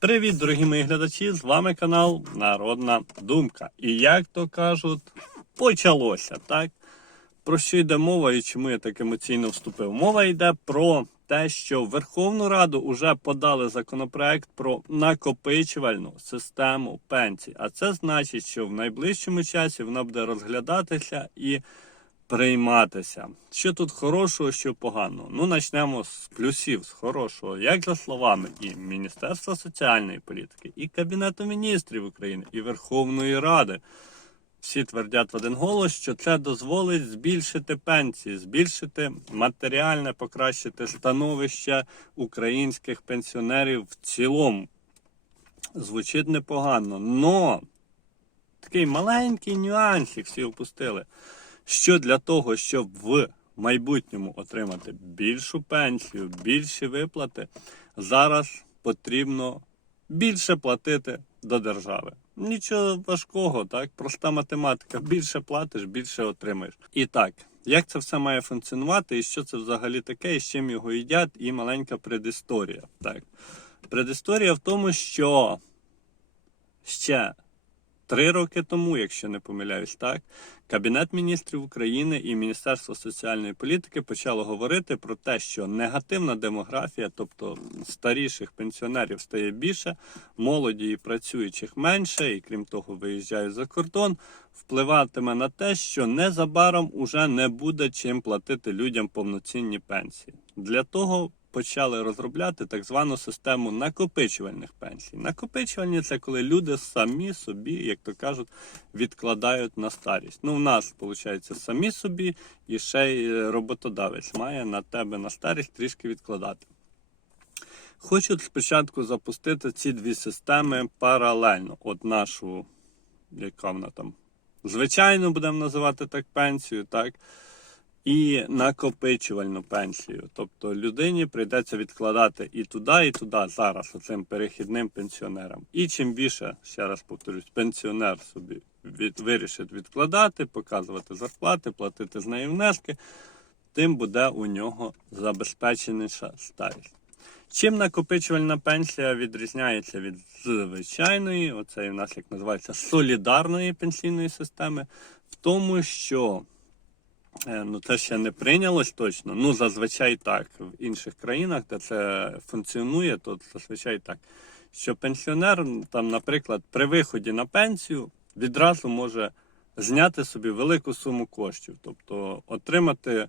Привіт, дорогі мої глядачі! З вами канал Народна Думка. І як то кажуть, почалося, так? Про що йде мова і чому я так емоційно вступив? Мова йде про те, що в Верховну Раду вже подали законопроект про накопичувальну систему пенсій. А це значить, що в найближчому часі вона буде розглядатися і прийматися. Що тут хорошого, що поганого? Ну, почнемо з плюсів, з хорошого. Як за словами і Міністерства соціальної політики, і Кабінету міністрів України, і Верховної Ради. Всі твердять в один голос, що це дозволить збільшити пенсії, збільшити матеріальне, покращити становище українських пенсіонерів в цілому. Звучить непогано. Но такий маленький нюансик всі опустили що для того, щоб в майбутньому отримати більшу пенсію, більші виплати, зараз потрібно більше платити до держави. Нічого важкого, так? Проста математика. Більше платиш, більше отримаєш. І так, як це все має функціонувати, і що це взагалі таке, і з чим його їдять, і маленька предісторія. Так. Предісторія в тому, що ще Три роки тому, якщо не помиляюсь, так Кабінет міністрів України і Міністерство соціальної політики почало говорити про те, що негативна демографія, тобто старіших пенсіонерів, стає більше, молоді і працюючих менше, і крім того, виїжджають за кордон, впливатиме на те, що незабаром уже не буде чим платити людям повноцінні пенсії. Для того почали розробляти так звану систему накопичувальних пенсій. Накопичувальні це коли люди самі собі, як то кажуть, відкладають на старість. Ну, в нас, виходить, самі собі і ще й роботодавець має на тебе на старість трішки відкладати. Хочу спочатку запустити ці дві системи паралельно. От нашу, яка вона там, звичайно, будемо називати так пенсію, так і накопичувальну пенсію. Тобто людині прийдеться відкладати і туди, і туди зараз оцим перехідним пенсіонерам. І чим більше, ще раз повторюсь, пенсіонер собі від, вирішить відкладати, показувати зарплати, платити з неї внески, тим буде у нього забезпеченіша старість. Чим накопичувальна пенсія відрізняється від звичайної, оце у нас як називається солідарної пенсійної системи, в тому, що Ну, це ще не прийнялось точно. Ну, зазвичай так. В інших країнах, де це функціонує, то зазвичай так. Що пенсіонер, там, наприклад, при виході на пенсію відразу може зняти собі велику суму коштів, тобто отримати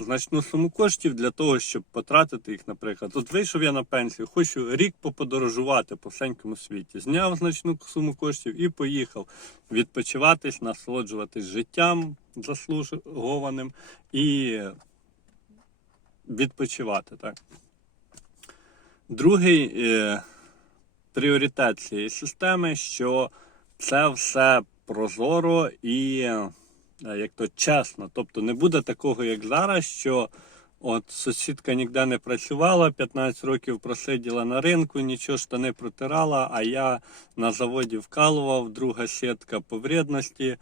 значну суму коштів для того, щоб потратити їх, наприклад. От вийшов я на пенсію, хочу рік поподорожувати по всенькому світі. Зняв значну суму коштів і поїхав відпочиватись, насолоджуватись життям заслугованим і відпочивати. так. Другий е, пріоритет цієї системи, що це все прозоро і як то чесно. Тобто не буде такого, як зараз, що от сусідка ніде не працювала, 15 років просиділа на ринку, нічого штани протирала, а я на заводі вкалував, друга сітка по вредності,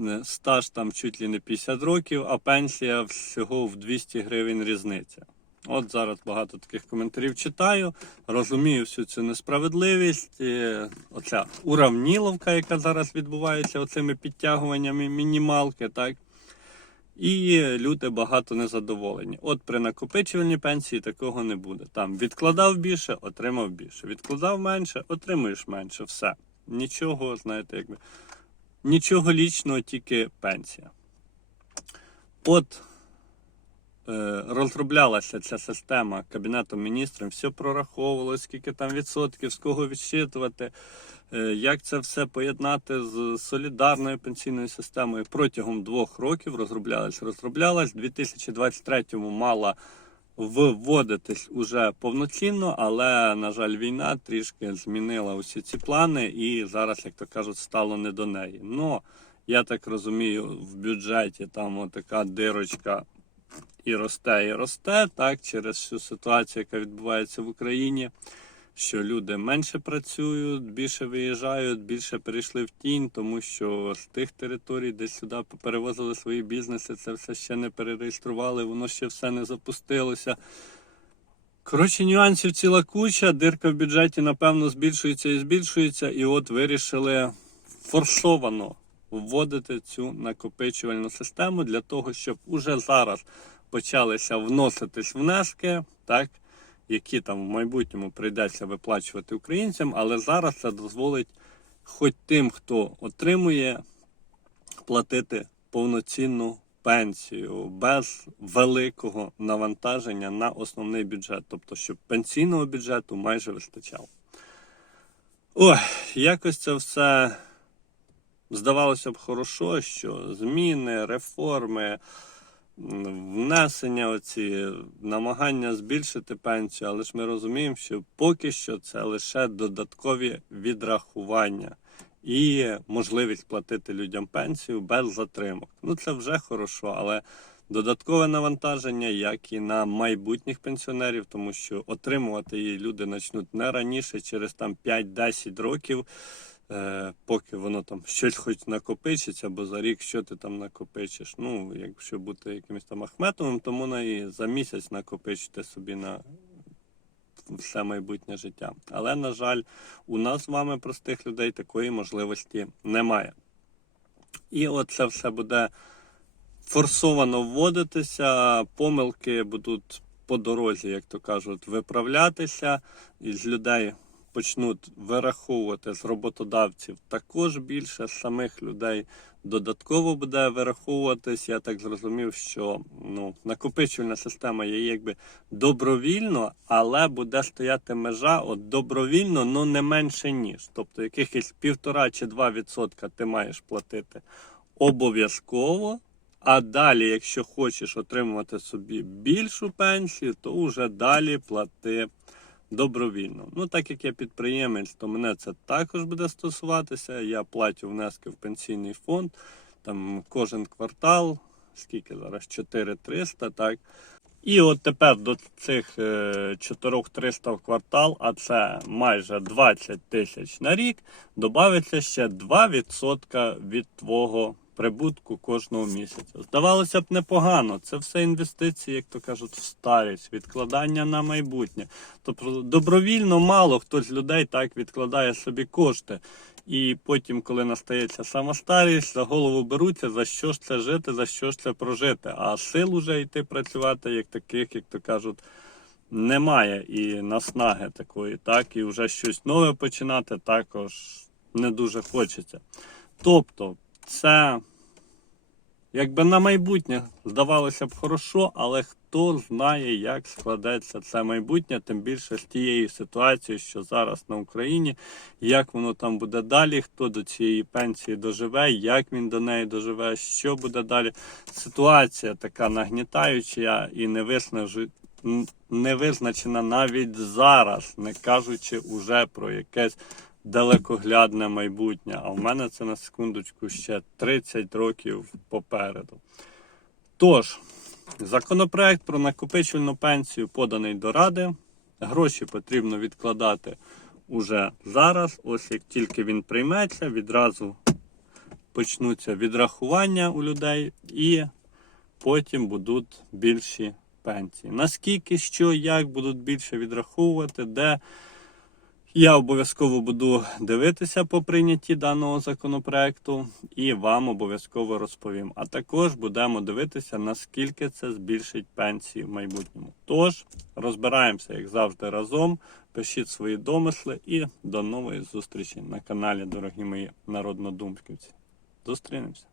е, стаж там чуть ли не 50 років, а пенсія всього в 200 гривень різниця. От зараз багато таких коментарів читаю, розумію всю цю несправедливість, оця уравніловка, яка зараз відбувається оцими підтягуваннями мінімалки, так? І люди багато незадоволені. От при накопичувальній пенсії такого не буде. Там відкладав більше, отримав більше. Відкладав менше, отримуєш менше. Все. Нічого, знаєте, якби нічого лічного, тільки пенсія. От розроблялася ця система Кабінетом міністрів, все прораховувалося, скільки там відсотків, з кого відчитувати, е, як це все поєднати з солідарною пенсійною системою. Протягом двох років розроблялась. Розроблялась. У 2023-му мала вводитись уже повноцінно, але, на жаль, війна трішки змінила усі ці плани, і зараз, як то кажуть, стало не до неї. Но я так розумію, в бюджеті там така дирочка і росте, і росте, так, через всю ситуацію, яка відбувається в Україні, що люди менше працюють, більше виїжджають, більше перейшли в тінь, тому що з тих територій, де сюди перевозили свої бізнеси, це все ще не перереєстрували, воно ще все не запустилося. Коротше, нюансів ціла куча, дирка в бюджеті, напевно, збільшується і збільшується, і от вирішили форсовано вводити цю накопичувальну систему для того, щоб уже зараз почалися вноситись внески, так, які там в майбутньому прийдеться виплачувати українцям, але зараз це дозволить хоч тим, хто отримує, платити повноцінну пенсію без великого навантаження на основний бюджет, тобто щоб пенсійного бюджету майже вистачало. Ой, якось це все здавалося б хорошо, що зміни, реформи, внесення, оці намагання збільшити пенсію, але ж ми розуміємо, що поки що це лише додаткові відрахування і можливість платити людям пенсію без затримок. Ну це вже хорошо, але додаткове навантаження, як і на майбутніх пенсіонерів, тому що отримувати її люди почнуть не раніше, через там 5-10 років. Е, поки воно там щось хоч накопичиться, бо за рік що ти там накопичиш. Ну, якщо бути якимось там Ахметовим, то можна і за місяць накопичити собі на все майбутнє життя. Але, на жаль, у нас з вами, простих людей, такої можливості немає. І от це все буде форсовано вводитися, помилки будуть по дорозі, як то кажуть, виправлятися, і з людей почнуть вираховувати з роботодавців також більше, самих людей додатково буде вираховуватись. Я так зрозумів, що ну, накопичувальна система є якби добровільно, але буде стояти межа от добровільно, ну не менше ніж. Тобто якихось півтора чи два відсотка ти маєш платити обов'язково. А далі, якщо хочеш отримувати собі більшу пенсію, то вже далі плати добровільно. Ну, так як я підприємець, то мене це також буде стосуватися. Я платю внески в пенсійний фонд, там кожен квартал, скільки зараз? 4300, так. І от тепер до цих е, 4300 в квартал, а це майже 20 тисяч на рік, додається ще 2% від твого прибутку кожного місяця. Здавалося б, непогано. Це все інвестиції, як то кажуть, в старість, відкладання на майбутнє. Тобто добровільно мало хто з людей так відкладає собі кошти. І потім, коли настається сама старість, за голову беруться, за що ж це жити, за що ж це прожити. А сил уже йти працювати, як таких, як то кажуть, немає і наснаги такої, так, і вже щось нове починати також не дуже хочеться. Тобто, це якби на майбутнє здавалося б хорошо, але хто знає, як складеться це майбутнє, тим більше з тією ситуацією, що зараз на Україні, як воно там буде далі, хто до цієї пенсії доживе, як він до неї доживе, що буде далі. Ситуація така нагнітаюча і не визначена навіть зараз, не кажучи уже про якесь далекоглядне майбутнє. А в мене це на секундочку ще 30 років попереду. Тож, законопроект про накопичувальну пенсію поданий до Ради. Гроші потрібно відкладати уже зараз. Ось як тільки він прийметься, відразу почнуться відрахування у людей і потім будуть більші пенсії. Наскільки, що, як будуть більше відраховувати, де я обов'язково буду дивитися по прийнятті даного законопроекту і вам обов'язково розповім. А також будемо дивитися, наскільки це збільшить пенсії в майбутньому. Тож розбираємося, як завжди, разом. Пишіть свої домисли і до нової зустрічі на каналі, дорогі мої народнодумківці. Зустрінемося.